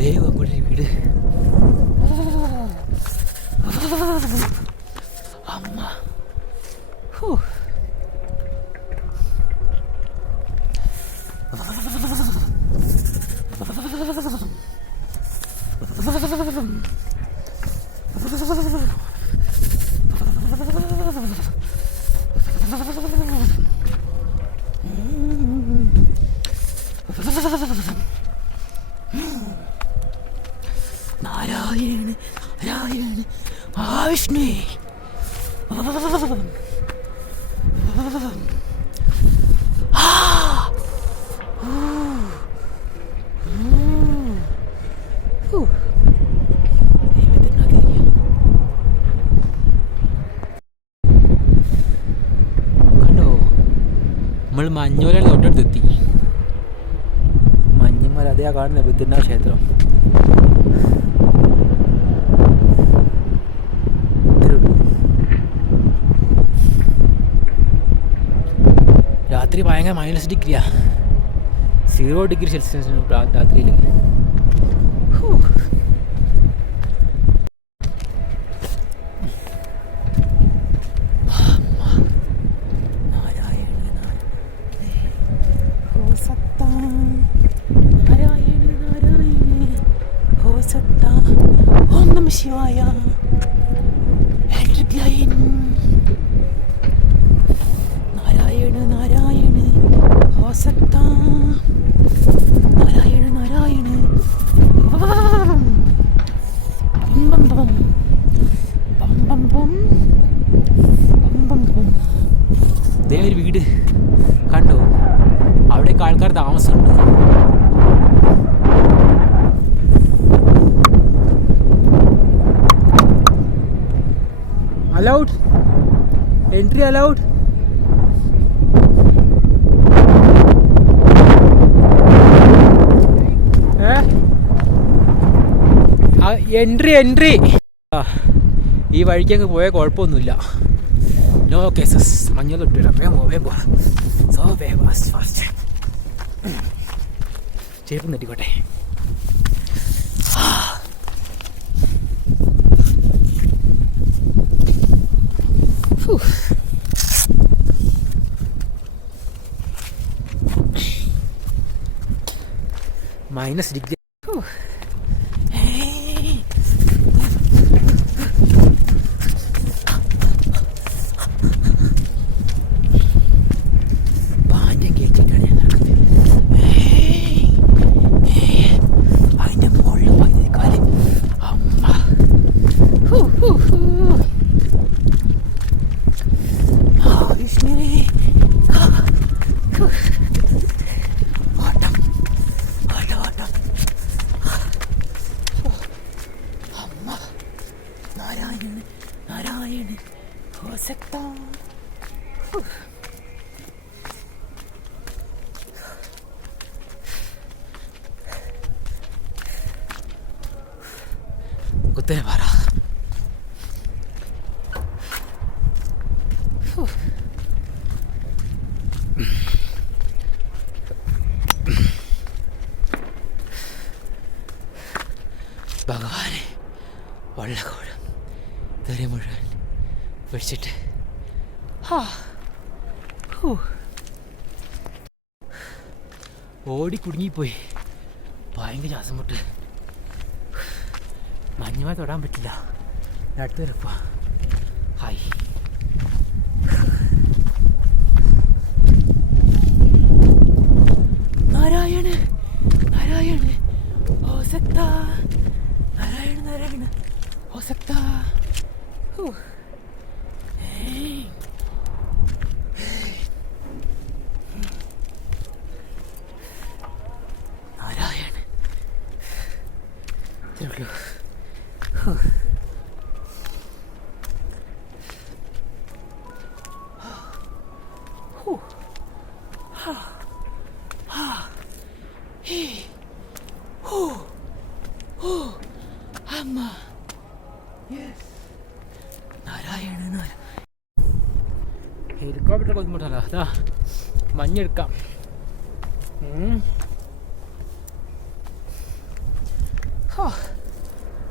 ദൈവം കൂടി വീട്. അമ്മ നാരായണ നാരായണ വിഷ്ണു. കണ്ടോ, നമ്മൾ മഞ്ഞോലാണ് തൊട്ടടുത്തെത്തി. മഞ്ഞന്മാർ അതേ കാണുന്ന ബുദ്ധനാഥ ക്ഷേത്രം. രാത്രി ഭയങ്കര -ഡിഗ്രിയാ, 0 ഡിഗ്രി സെൽഷ്യസ് രാത്രിയിൽ. ഓം നമ ശിവായ. നാരായണ നാരായണ ഹോ സത്ത, നാരായണ നാരായണ. ദേ ഒരു വീട് കണ്ടോ, അവിടേക്ക് ആൾക്കാർ താമസമുണ്ട്. Allowed entry, allowed. Entry entry. ഈ വഴിക്ക് അങ്ങ് പോയാൽ കുഴപ്പമൊന്നുമില്ല. No cases. മഞ്ഞൾ തൊട്ടിടാം. വേഗം സോ ഫാസ്റ്റ്. ചേർപ്പ് നെറ്റിക്കോട്ടെ. -ഡിഗ്രി. പാൻറ്റും കേട്ടിട്ടാണ് ഞാൻ നടക്കുന്നത്. അതിൻ്റെ മുകളിൽ പതിനേക്കാല്. അമ്മ വിഷ്ണുവേ. നാരായണ ഹോ സത്ത. കുത്തനെ പറ. ഭഗവാനെ, വള്ളക്കോട് ഇതുവരെ മുഴുവൻ പിടിച്ചിട്ട് ഓടി കുടുങ്ങിപ്പോയി. ഭയങ്കര ശ്വാസം മുട്ട്. മഞ്ഞുമായി തൊടാൻ പറ്റില്ല. അടുത്ത് വരപ്പാ. ഹായ്. നാരായണ നാരായണ ഹോ സത്ത, നാരായണ നാരായണ ഹോ സത്ത. നാരായണ അമ്മ. നാരായണ നാരായണ. ഹെലികോപ്റ്റർ ബുദ്ധിമുട്ടല്ല. അതാ മഞ്ഞെടുക്കാം.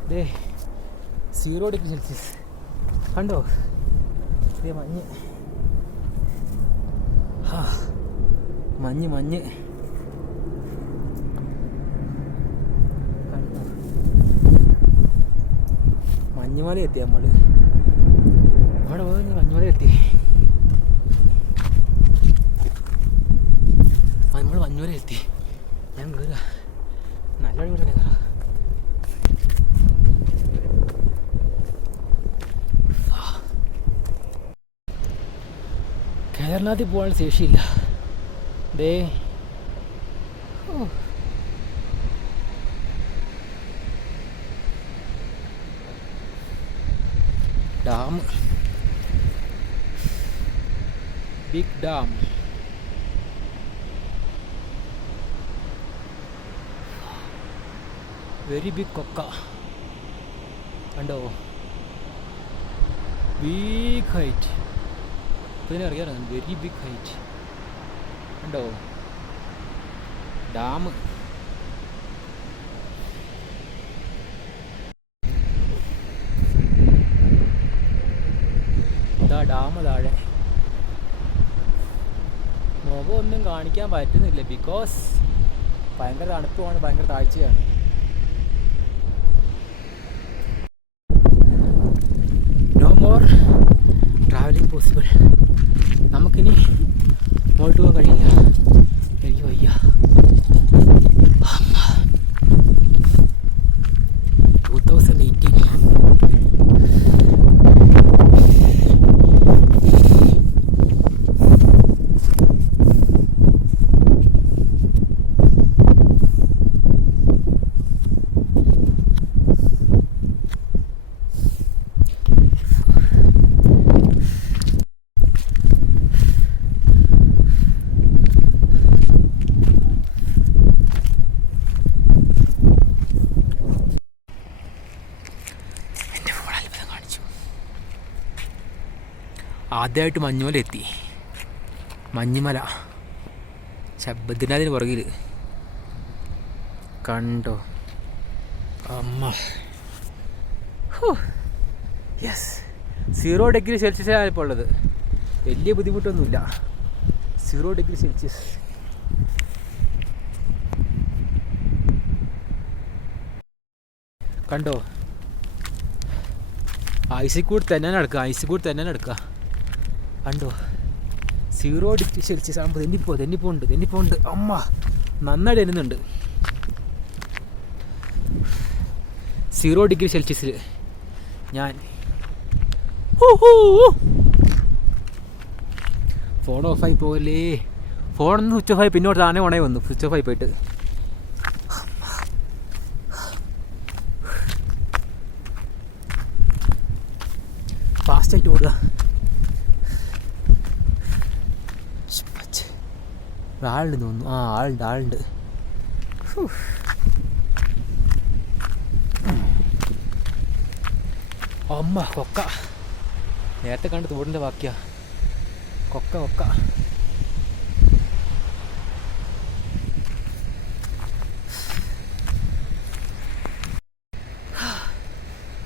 ദേ 0 ഡിഗ്രി സെൽഷ്യസ് കണ്ടോ? ദേ മഞ്ഞ്, മഞ്ഞ് മഞ്ഞ് കണ്ടോ? മഞ്ഞുമല എത്തി നമ്മൾ പോയി മഞ്ഞുമല എത്തി. നമ്മൾ മഞ്ഞുമല എത്തി. ഞാൻ കയറുക, നല്ല അടിപൊളി തന്നെ കയറാം. കേരളത്തിൽ പോകാൻ ശേഷിയില്ല. ദേ dam, big dam. Very big കൊക്ക കണ്ടോ? Big height. ഇതിനെ അറിയാറ്, വെരി ബിഗ് ഹൈറ്റ് കണ്ടോ? ഡാം. ഇതാ ഡാം താഴെ. മുഖമൊന്നും കാണിക്കാൻ പറ്റുന്നില്ല, ബിക്കോസ് ഭയങ്കര തണുപ്പമാണ്, ഭയങ്കര താഴ്ചയാണ്. No more travelling possible. നമുക്കിനി മുകളിലോട്ട് പോകാൻ കഴിയില്ല. എനിക്ക് വയ്യ. 2018 ആദ്യമായിട്ട് മഞ്ഞുമല എത്തി. മഞ്ഞുമല ശബ്ദത്തിനതിന് പുറകിൽ കണ്ടോ? അമ്മ യെസ്, 0 ഡിഗ്രി സെൽഷ്യസാണ് ഇപ്പോൾ ഉള്ളത്. വലിയ ബുദ്ധിമുട്ടൊന്നുമില്ല. 0 ഡിഗ്രി സെൽഷ്യസ്. കണ്ടോ? ഐസിൽ കൂടി തന്നെ നടക്കുക, ഐസിൽ കൂടി തന്നെ നടക്കുക കണ്ടോ? 0 ഡിഗ്രി സെൽഷ്യസ് ആകുമ്പോൾ തെന്നിപ്പോണ്ട്. അമ്മ നന്നായിട്ട് എന്നുന്നുണ്ട്. 0 ഡിഗ്രി സെൽഷ്യസിൽ ഞാൻ ഫോൺ ഓഫായി പോകല്ലേ. ഫോണൊന്ന് സ്വിച്ച് ഓഫായി, പിന്നോട്ട് താനെ ഉണേ വന്നു, സ്വിച്ച് ഓഫായി പോയിട്ട്. ഫാസ്റ്റായിട്ട് ഓടുക. ആളുണ്ട് തോന്നുന്നു. ആളുണ്ട്. അമ്മ കൊക്ക നേരത്തെ കണ്ട് തോടിൻ്റെ ബാക്കിയാ. കൊക്ക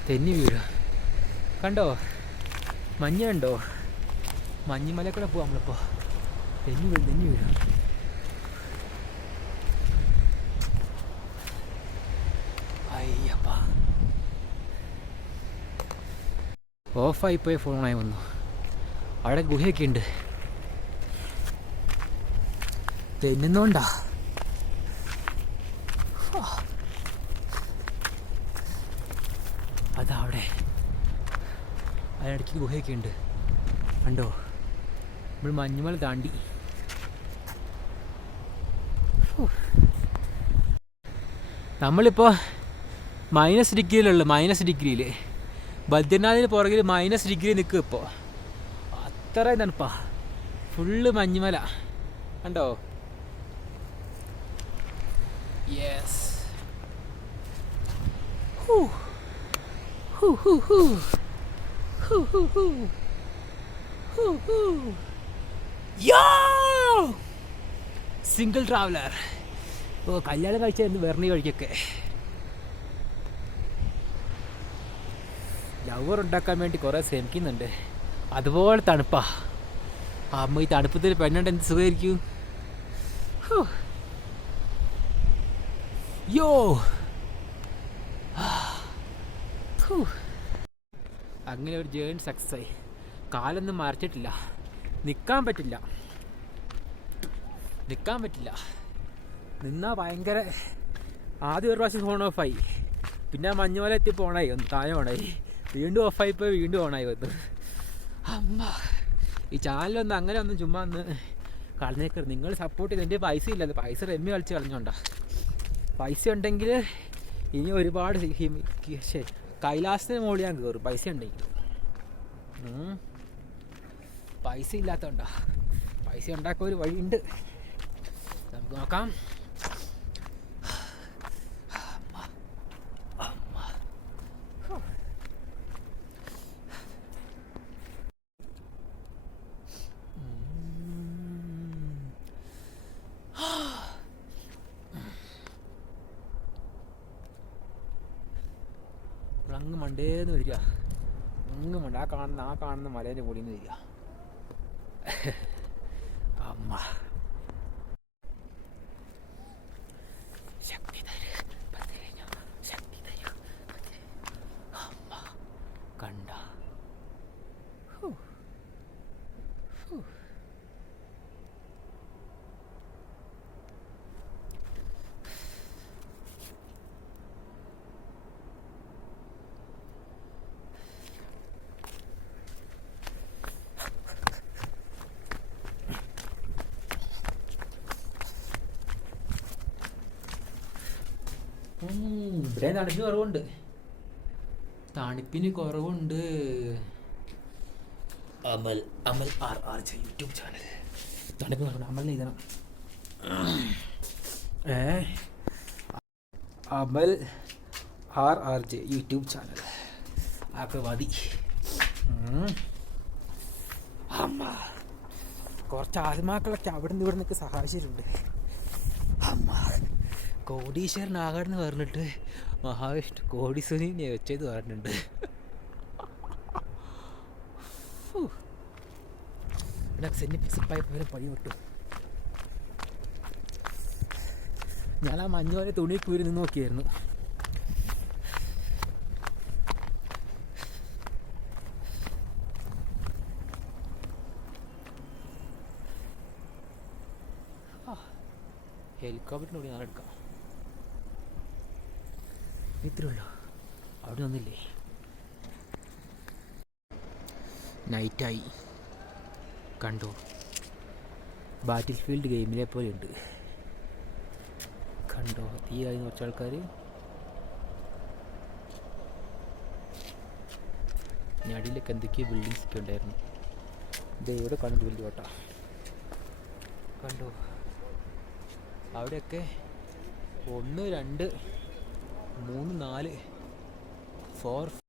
തെന്നി വീഴ കണ്ടോ? മഞ്ഞ കണ്ടോ? മഞ്ഞുമല കൂടെ പോവാം നമ്മളിപ്പോൾ. തെന്നി വീഴ. അയ്യപ്പാ, ഓഫായിപ്പോയി ഫോണായി വന്നു. അവിടെ ഗുഹയൊക്കെ ഉണ്ട്. തെന്നുന്നോണ്ടാ. അതാ അവിടെ അതിനിടയ്ക്ക് ഗുഹയൊക്കെ ഉണ്ട് കണ്ടോ? നമ്മൾ മഞ്ഞുമല താണ്ടി. നമ്മളിപ്പോൾ -, -ഡിഗ്രിയിൽ. ബദ്രിനാഥിന് പുറകിൽ -ഡിഗ്രി നിൽക്കും ഇപ്പോൾ. അത്ര തണുപ്പാ. ഫുള്ള് മഞ്ഞുമല കണ്ടോ? യെസ്. Single traveller. ഇപ്പോൾ കല്യാണം കഴിച്ചായിരുന്നു വെർണി വഴിക്കൊക്കെ. ലവർ ഉണ്ടാക്കാൻ വേണ്ടി കുറേ ശ്രമിക്കുന്നുണ്ട്. അതുപോലെ തണുപ്പാ. അമ്മ ഈ തണുപ്പത്തിൽ പെണ്ണുണ്ട് എന്ത് സുഖമായിരിക്കും. യോ അങ്ങനെ ഒരു ജേണി സക്സസ് ആയി. കാലൊന്നും മരച്ചിട്ടില്ല. നിൽക്കാൻ പറ്റില്ല. നിന്നാൽ ഭയങ്കര. ആദ്യം ഒരു പ്രാവശ്യം ഫോൺ ഓഫായി, പിന്നെ മഞ്ഞുമല എത്തിയപ്പോൾ ഓണായി, ഒന്ന് താഴെ ഓണായി, വീണ്ടും ഓഫായിപ്പോൾ വീണ്ടും ഓണായി വന്നു. അമ്മ ഈ ചാനലൊന്നും അങ്ങനെ ഒന്നും ചുമ്മാ ഒന്ന് കളഞ്ഞേക്കരുത്. നിങ്ങൾ സപ്പോർട്ട് ചെയ്ത്. എൻ്റെ പൈസ ഇല്ലല്ലോ, പൈസ റെമ്മി കളിച്ച് കളഞ്ഞോണ്ടാ. പൈസ ഉണ്ടെങ്കിൽ ഇനി ഒരുപാട് കൈലാസത്തിന് മുകളിൽ ഞാൻ കയറും. പൈസ ഉണ്ടെങ്കിൽ. പൈസ ഇല്ലാത്തതുകൊണ്ടാ. പൈസ ഉണ്ടാക്കാൻ ഒരു വഴിയുണ്ട്, നമുക്ക് നോക്കാം. അങ്ങ് മണ്ടേന്ന് വരിക. അങ്ങ് മണ്ട ആ കാണുന്ന മലേൻ്റെ മുകളിൽ നിന്ന് വരിക. അമ്മ ശക്തി തരൂ. അമ്മ കണ്ട. ഇവിടെ തണുപ്പിന് കുറവുണ്ട്. അമൽ RRJ യൂട്യൂബ് ചാനൽ. തണുപ്പ് കുറവുണ്ട്. അമൽ എഴുതണം. അമൽ RRJ യൂട്യൂബ് ചാനൽ ആക്കെ മതി. അമ്മ കുറച്ച് ആത്മാക്കളൊക്കെ അവിടെ നിന്ന് ഇവിടെ നിന്നൊക്കെ സഹായിച്ചിട്ടുണ്ട്. അമ്മ കോടീശ്വരനാകാടെന്ന് പറഞ്ഞിട്ട് മഹാവിഷ്ണു കോടീശ്വരനെ വെച്ചത് പറഞ്ഞിട്ടുണ്ട്. ായപ്പോലും പണി കിട്ടും. ഞാൻ ആ മഞ്ഞോലെ തുണി കൂരി നിന്ന് നോക്കിയായിരുന്നു. ഹെലികോപ്റ്ററിനോട് ഞാൻ എടുക്കാം. ഇത്രേ ഉള്ളൂ. അവിടെ ഒന്നില്ലേ. നൈറ്റായി. കണ്ടോ, ബാറ്റിൽ ഫീൽഡ് ഗെയിമിലെ പോലെ ഉണ്ട്. കണ്ടോ, തീയായി കുറച്ച് ആൾക്കാർ. ഞടിയിലൊക്കെ എന്തൊക്കെയോ ബിൽഡിങ്സ് ഒക്കെ ഉണ്ടായിരുന്നു. ഇവിടെ കണ്ടു വലിയ കോട്ട. കണ്ടോ, അവിടെയൊക്കെ 1 2 3 4 4